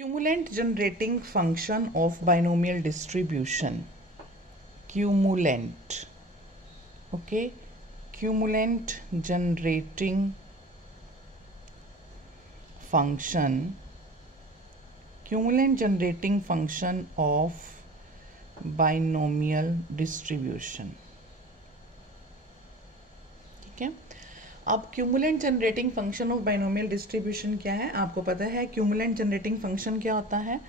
Cumulant generating function of binomial distribution. Cumulant. Okay. Cumulant generating function. Cumulant generating function of binomial distribution. ठीक है. अब cumulant generating function of binomial distribution क्या है आपको पता है. क्यूमुलेंट जनरेटिंग फंक्शन क्या होता है.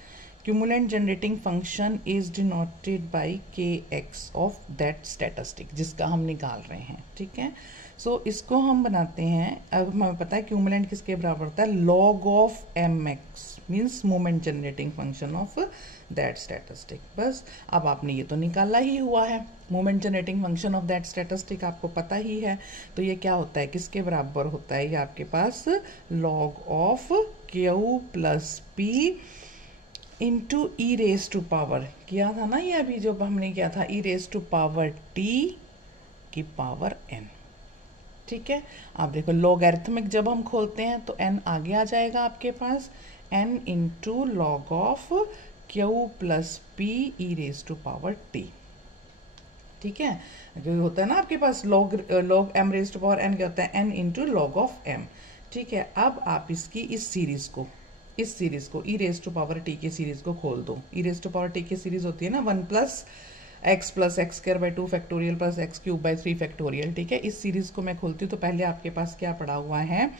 Cumulant generating function is denoted by K X of that statistic जिसका हम निकाल रहे हैं. ठीक है. सो इसको हम बनाते हैं. अब हमें पता है क्यूमुलेंट किसके बराबर होता है. Log of M X means moment generating function of that statistic. बस अब आपने ये तो निकाला ही हुआ है. Moment generating function of that statistic आपको पता ही है. तो ये क्या होता है किसके बराबर होता है. ये आपके पास log of Q plus P into E raise to power किया था ना. ये अभी जो हमने किया था E raise to power T की पावर एन. ठीक है. आप देखो लॉगरिथमिक जब हम खोलते हैं तो एन आगे आ जाएगा आपके पास. N into log of Q plus P E raise to power T. ठीक है. जो होता है ना आपके पास log M raise to power N क्या होता है. N into log of M. ठीक है. अब आप इसकी इस सीरीज को E raise to power T की सीरीज को खोल दो. E raise to power T की सीरीज होती है ना 1 plus x square by 2 factorial plus x cube by 3 factorial. ठीक है. इस सीरीज को मैं खोलती हूँ तो पहले आपके पास क्या पड़ा हुआ है.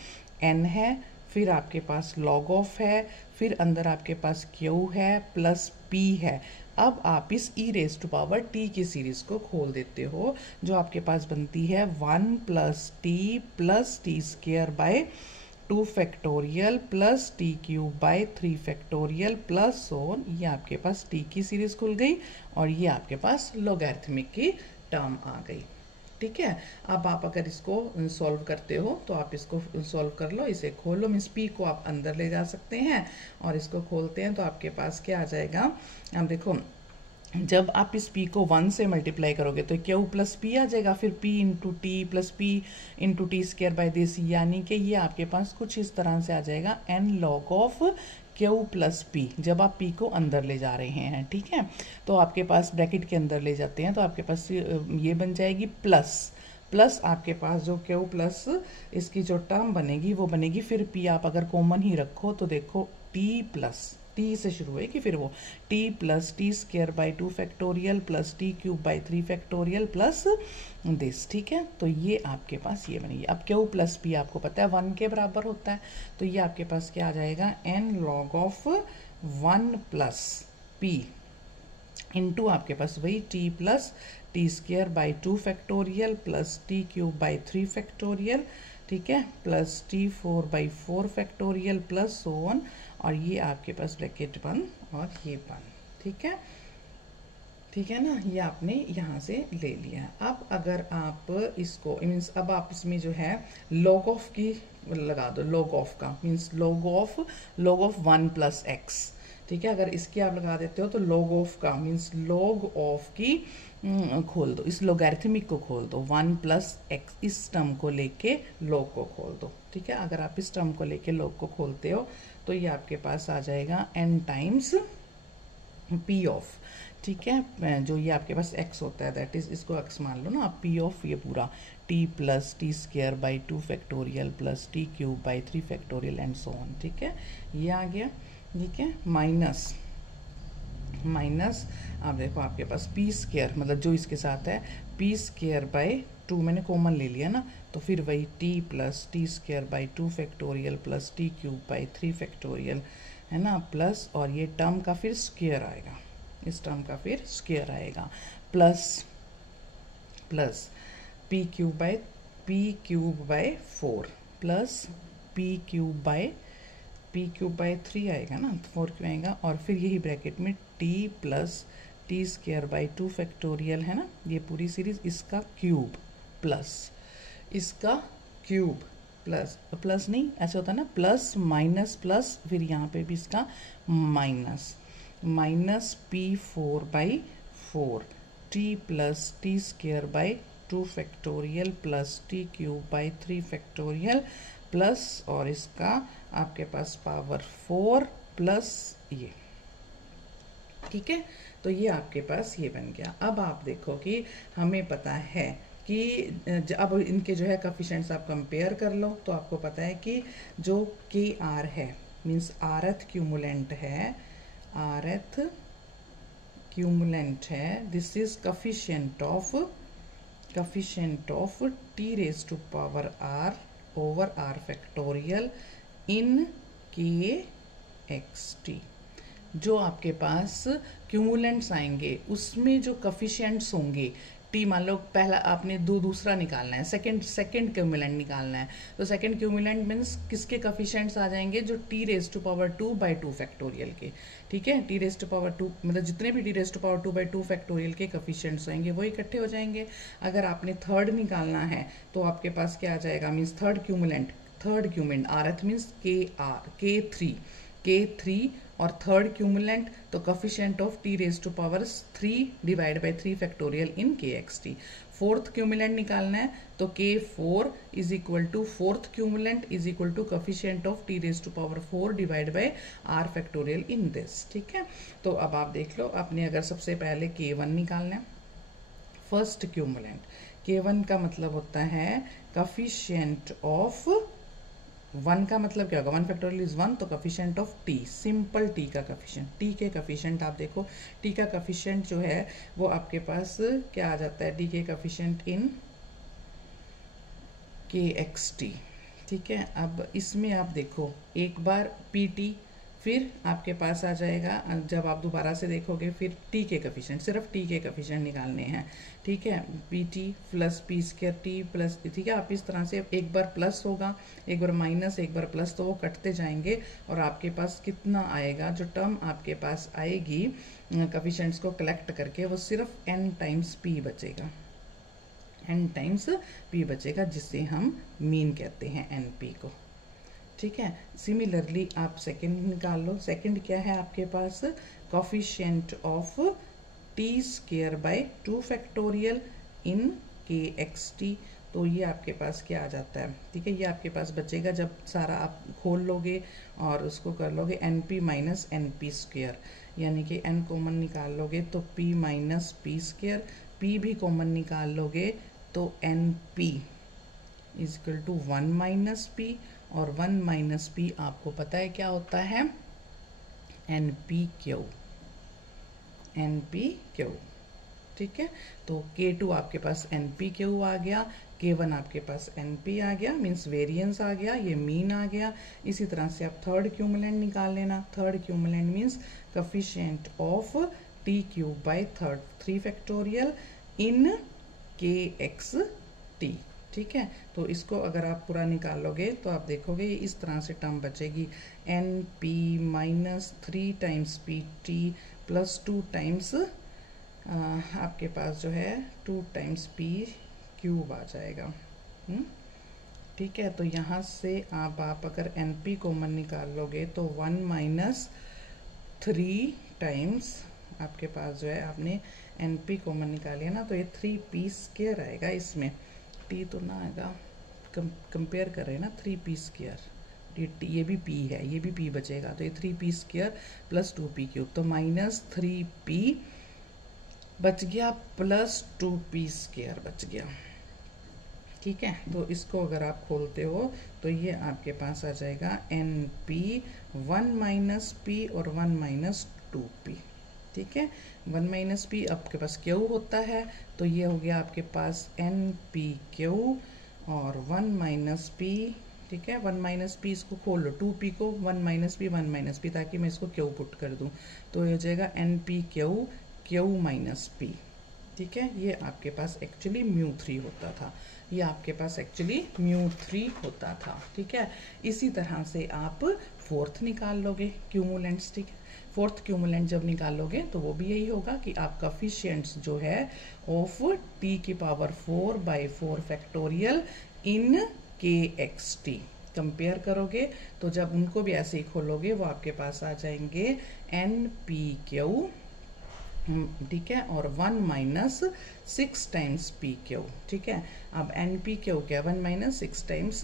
एन है, फिर आपके पास लॉग ऑफ है, फिर अंदर आपके पास क्यू है प्लस पी है. अब आप इस ई रेज टू पावर टी की सीरीज को खोल देते हो जो आपके पास बनती है 1 plus T square by 2 factorial plus T cube by 3 factorial plus सोन. ये आपके पास टी की सीरीज खुल गई और ये आपके पास लॉगरिथमिक की टर्म आ गई. ठीक है. अब आप अगर इसको सॉल्व करते हो तो आप इसको सॉल्व कर लो. इसे खोलो मीन्स पी को आप अंदर ले जा सकते हैं और इसको खोलते हैं तो आपके पास क्या आ जाएगा. अब देखो जब आप इस p को 1 से मल्टीप्लाई करोगे तो क्यू प्लस पी आ जाएगा. फिर p into T plus P into T square by this यानी कि ये आपके पास कुछ इस तरह से आ जाएगा N log of Q plus P जब आप p को अंदर ले जा रहे हैं. ठीक है. तो आपके पास ब्रैकेट के अंदर ले जाते हैं तो आपके पास ये बन जाएगी प्लस आपके पास जो क्यू प्लस इसकी जो टर्म बनेगी वो बनेगी. फिर p आप अगर कॉमन ही रखो तो देखो टी प्लस टी से शुरू है कि फिर वो T plus T square by 2 factorial plus T cube by 3 factorial plus this. ठीक है. तो ये आपके पास ये बनेगी. अब क्यू प्लस पी आपको पता है 1 के बराबर होता है तो ये आपके पास क्या आ जाएगा N log of 1 plus P into आपके पास वही T plus T square by 2 factorial plus T cube by 3 factorial. ठीक है. Plus T 4 by 4 factorial plus so on और ये आपके पास ब्रैकेट बंद और ये बंद. ठीक है. ठीक है ना. ये आपने यहाँ से ले लिया. अब अगर आप इसको मीन्स अब आप इसमें जो है लॉग ऑफ की लगा दो. लॉग ऑफ का means log of 1 plus x. ठीक है. अगर इसकी आप लगा देते हो तो लॉग ऑफ का मीन्स लॉग ऑफ की खोल दो. इस लॉगरिथमिक को खोल दो 1 प्लस एक्स. इस टर्म को लेके लॉग को खोल दो. ठीक है. अगर आप इस टर्म को लेके लॉग को खोलते हो तो ये आपके पास आ जाएगा n टाइम्स पी ऑफ. ठीक है. जो ये आपके पास x होता है दैट इज इसको x मान लो ना आप. पी ऑफ ये पूरा t plus T square by 2 factorial plus T cube by 3 factorial and so on. ठीक है. ये आ गया. ठीक है. माइनस आप देखो आपके पास पी स्क्वायर मतलब जो इसके साथ है पी स्क्वायर बाई 2 मैंने कॉमन ले लिया ना तो फिर वही t plus T square by 2 factorial plus T cube by 3 factorial है ना प्लस और ये टर्म का फिर स्क्वायर आएगा. इस टर्म का फिर स्क्वायर आएगा plus P cube by 4 plus P cube by 3 आएगा ना 4 क्यों आएगा. और फिर यही ब्रैकेट में t plus T square by 2 factorial है ना ये पूरी सीरीज इसका क्यूब प्लस इसका क्यूब प्लस नहीं ऐसा होता है ना प्लस माइनस प्लस फिर यहाँ पे भी इसका minus p4 by 4 t plus T square by 2 factorial plus T cube by 3 factorial plus और इसका आपके पास पावर 4 प्लस ये, ठीक है। तो ये आपके पास ये बन गया। अब आप देखो कि हमें पता है कि अब इनके जो है कोफिशिएंट्स आप कंपेयर कर लो, तो आपको पता है कि जो के आर है मीन्स आरथ क्यूमुलेंट है, आरथ क्यूमुलेंट है, this is coefficient of T raise to power R over R factorial in K X T. जो आपके पास क्यूमुलेंट्स आएंगे उसमें जो कोफिशिएंट्स होंगे टी, मान लो पहला आपने दूसरा निकालना है, सेकंड क्यूमुलेंट निकालना है, तो सेकंड क्यूमुलेंट मीन्स किसके कोफिशिएंट्स आ जाएंगे, जो T raise to power 2 by 2 factorial के, ठीक है। टी रेज टू पावर 2 मतलब जितने भी T raise to power 2 by 2 factorial के कोफिशिएंट्स होंगे वो इकट्ठे हो जाएंगे। अगर आपने थर्ड निकालना है तो आपके पास क्या आ जाएगा, मीन्स थर्ड क्यूमुलेंट आरथ मीन्स K3 और थर्ड क्यूमुलेंट, तो coefficient of T raise to power 3 divide by 3 factorial in K X T. Fourth cumulant निकालना है तो K4 is equal to fourth cumulant is equal to coefficient of T raise to power 4 divide by R factorial in this, ठीक है। तो अब आप देख लो, आपने अगर सबसे पहले K1 निकालना है, फर्स्ट क्यूमुलेंट, K1 का मतलब होता है कोफिशिएंट ऑफ 1 का मतलब क्या होगा, 1 फैक्टोरियल इज 1, तो coefficient of T, simple T का कोफिशिएंट, टी के कोफिशिएंट आप देखो, टी का कोफिशिएंट जो है वो आपके पास क्या आ जाता है, टी के कोफिशिएंट इन के एक्स टी, ठीक है। अब इसमें आप देखो एक बार पी टी, फिर आपके पास आ जाएगा, जब आप दोबारा से देखोगे फिर टी के कोफिशिएंट, सिर्फ टी के कोफिशिएंट निकालने हैं, ठीक है। P T plus P square T plus, ठीक है। आप इस तरह से एक बार प्लस होगा, एक बार माइनस, एक बार प्लस, तो वो कटते जाएंगे और आपके पास कितना आएगा, जो टर्म आपके पास आएगी कोफिशिएंट्स को कलेक्ट करके, वो सिर्फ n टाइम्स p बचेगा, n टाइम्स p बचेगा, जिसे हम मीन कहते हैं np को, ठीक है। सिमिलरली आप सेकंड निकाल लो, सेकंड क्या है आपके पास, coefficient of T square by 2 factorial in K X T, तो ये आपके पास क्या आ जाता है, ठीक है। ये आपके पास बचेगा, जब सारा आप खोल लोगे और उसको कर लोगे N P minus N P square, यानी कि एन कॉमन निकाल लोगे तो P minus P square, P भी कॉमन निकाल लोगे तो N P is equal to 1 minus P, और 1 माइनस पी आपको पता है क्या होता है, एन पी क्यू, ठीक है। तो K2 आपके पास NPQ आ गया, K1 आपके पास NP आ गया, मीन्स वेरिएंस आ गया, ये मीन आ गया। इसी तरह से आप थर्ड क्यूमुलेंट निकाल लेना, third cumulant means coefficient of T cube by 3 factorial in KXT, ठीक है। तो इसको अगर आप पूरा निकालोगे तो आप देखोगे इस तरह से टर्म बचेगी, NP minus 3 times PT plus 2 times आपके पास जो है 2 टाइम्स P क्यूब आ जाएगा, ठीक है। तो यहाँ से आप अगर NP कॉमन निकाल लोगे तो 1 माइनस 3 टाइम्स आपके पास जो है, आपने NP कॉमन निकालिए ना, तो ये 3P स्क्वायर आएगा, इसमें T तो ना आएगा, कंपेयर कर रहे हैं ना, 3P स्क्वायर, ये भी P है, ये भी P बचेगा, तो ये 3P square plus 2P cube, तो माइनस 3P बच गया प्लस 2P स्क्वायर बच गया, ठीक है। तो इसको अगर आप खोलते हो तो ये आपके पास आ जाएगा NP 1 माइनस P और 1 माइनस 2P, ठीक है। 1 माइनस P आपके पास Q होता है, तो ये हो गया आपके पास NPQ और 1 माइनस P, ठीक है। 1 माइनस P इसको खोल लो, 2P को 1 माइनस P, ताकि मैं इसको Q पुट कर दूं, तो ये हो जाएगा NPQ Q माइनस P, ठीक है। ये आपके पास एक्चुअली μ3 होता था, ये आपके पास एक्चुअली μ3 होता था, ठीक है। इसी तरह से आप फोर्थ निकाल लोगे क्यूमुलेंट्स, ठीक है। फोर्थ क्यूमुलेंट जब निकालोगे तो वो भी यही होगा कि आप कोफिशिएंट्स जो है ऑफ t की power 4 by 4 factorial in KXT compare करोगे, तो जब उनको भी ऐसे ही खोलोगे वो आपके पास आ जाएंगे NPQ, ठीक है, और 1 माइनस 6 टाइम्स PQ, ठीक है। अब NPQ क्या, 1 minus 6 times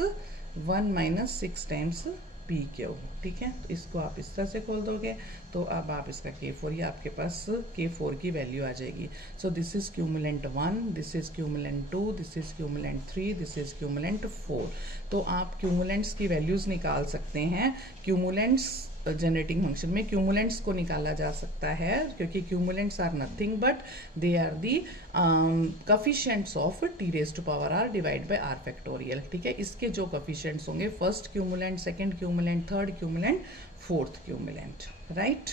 1 minus 6 times P Q, ठीक है। तो इसको आप इस तरह से खोल दोगे तो अब आप इसका K4, ये आपके पास K4 की वैल्यू आ जाएगी। So this is cumulant 1, this is cumulant 2, this is cumulant 3, this is cumulant 4। तो आप क्यूमुलेंट्स की वैल्यूज निकाल सकते हैं। क्यूमुलेंट्स जनरेटिंग फंक्शन में क्यूमुलेंट्स को निकाला जा सकता है, क्योंकि cumulants are nothing but they are the coefficients of t raise to power r divide by r factorial, ठीक है। इसके जो कोफिशिएंट्स होंगे, first cumulant, second cumulant, third cumulant, fourth cumulant, right.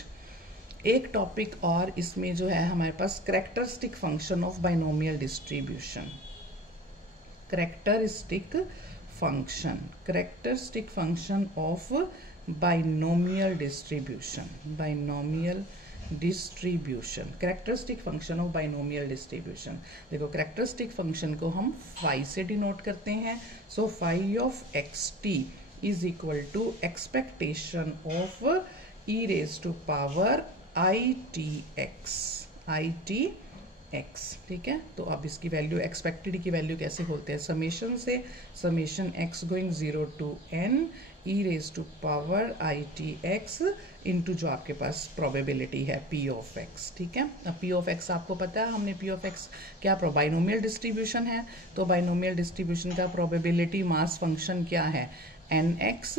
एक टॉपिक और इसमें जो है हमारे पास characteristic function of binomial distribution. Characteristic function of binomial distribution, characteristic function of binomial distribution. देखो कैरेक्टरिस्टिक फंक्शन को हम फाई से डिनोट करते हैं। सो phi of X T is equal to expectation of E raise to power I T X, ठीक है। तो अब इसकी वैल्यू, एक्सपेक्टेड की वैल्यू कैसे खोलते हैं, समेशन से, summation X going 0 to N E raise to power I T X into जो आपके पास प्रोबेबिलिटी है पी ऑफ एक्स, ठीक है। अब पी ऑफ एक्स आपको पता है, हमने पी ऑफ एक्स क्या बाइनोमियल डिस्ट्रीब्यूशन है, तो बाइनोमियल डिस्ट्रीब्यूशन का प्रोबेबिलिटी मास फंक्शन क्या है, N X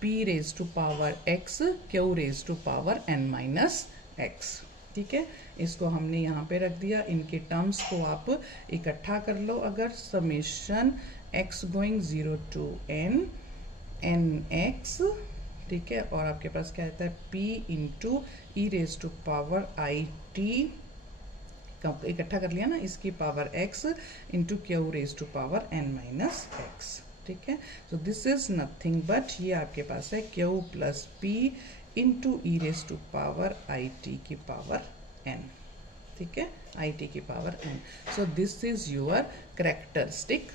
P raise to power X Q raise to power N minus X, ठीक है। इसको हमने यहाँ पे रख दिया। इनके टर्म्स को आप इकट्ठा कर लो। अगर summation X going 0 to N X, ठीक है, और आपके पास क्या रहता है p into E raise to power I T, इकट्ठा कर लिया ना, इसकी power x into Q raise to power n minus X, ठीक है। So this is nothing but ये आपके पास है q plus p into E raise to power I T की पावर n, ठीक है, आई टी की power n। So this is your characteristic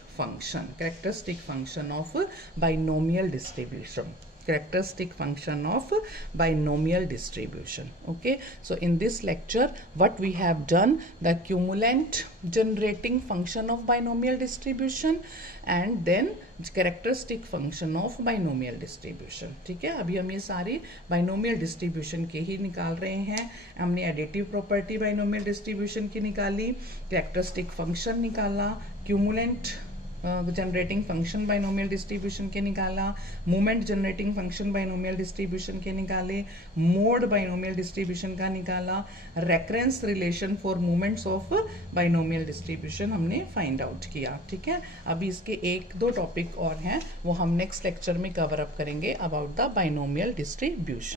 function of binomial distribution, characteristic function of binomial distribution. Okay, so in this lecture what we have done, the cumulant generating function of binomial distribution and then characteristic function of binomial distribution, ठीक है। अभी हम ये सारी binomial distribution के ही निकाल रहे हैं। हमने additive property binomial distribution की निकाली, characteristic function निकाला, cumulant generating function binomial distribution के निकाला, moment generating function binomial distribution के निकाले, मोड बाइनोमियल डिस्ट्रीब्यूशन का निकाला, recurrence relation for moments of binomial distribution हमने फाइंड आउट किया, ठीक है। अभी इसके 1-2 टॉपिक और हैं, वो हम नेक्स्ट लेक्चर में कवर अप करेंगे अबाउट द बाइनोमियल डिस्ट्रीब्यूशन।